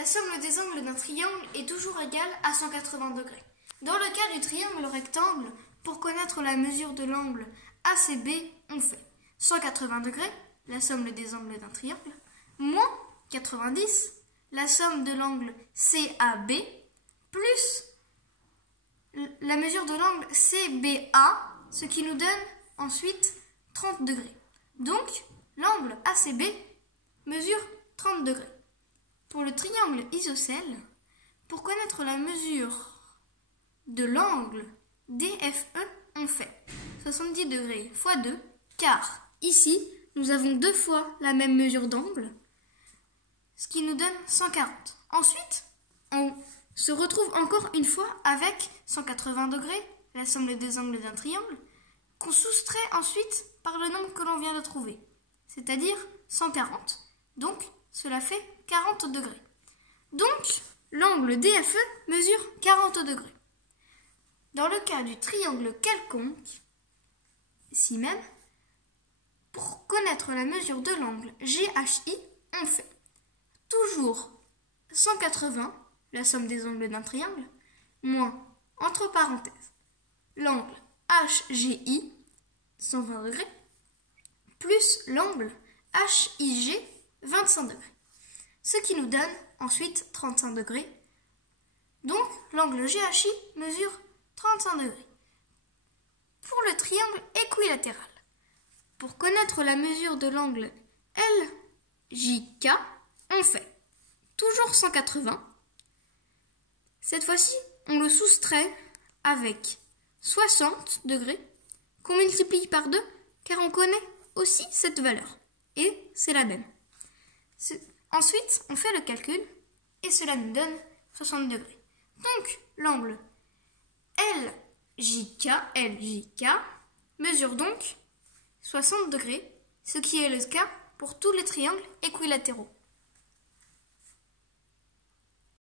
La somme des angles d'un triangle est toujours égale à 180 degrés. Dans le cas du triangle rectangle, pour connaître la mesure de l'angle ACB, on fait 180 degrés, la somme des angles d'un triangle, moins 90, la somme de l'angle CAB, plus la mesure de l'angle CBA, ce qui nous donne ensuite 30 degrés. Donc, l'angle ACB mesure 30 degrés. Pour le triangle isocèle, pour connaître la mesure de l'angle DFE, on fait 70 degrés fois 2, car ici, nous avons deux fois la même mesure d'angle, ce qui nous donne 140. Ensuite, on se retrouve encore une fois avec 180 degrés, la somme des angles d'un triangle, qu'on soustrait ensuite par le nombre que l'on vient de trouver, c'est-à-dire 140. Donc, cela fait 40 degrés. Donc, l'angle DFE mesure 40 degrés. Dans le cas du triangle quelconque, ici même, pour connaître la mesure de l'angle GHI, on fait toujours 180, la somme des angles d'un triangle, moins, entre parenthèses, l'angle HGI, 120 degrés, plus l'angle HIG, 25 degrés. Ce qui nous donne ensuite 35 degrés. Donc, l'angle GHI mesure 35 degrés. Pour le triangle équilatéral, pour connaître la mesure de l'angle LJK, on fait toujours 180. Cette fois-ci, on le soustrait avec 60 degrés qu'on multiplie par 2 car on connaît aussi cette valeur. Et c'est la même. Ensuite, on fait le calcul et cela nous donne 60 degrés. Donc, l'angle LJK mesure donc 60 degrés, ce qui est le cas pour tous les triangles équilatéraux.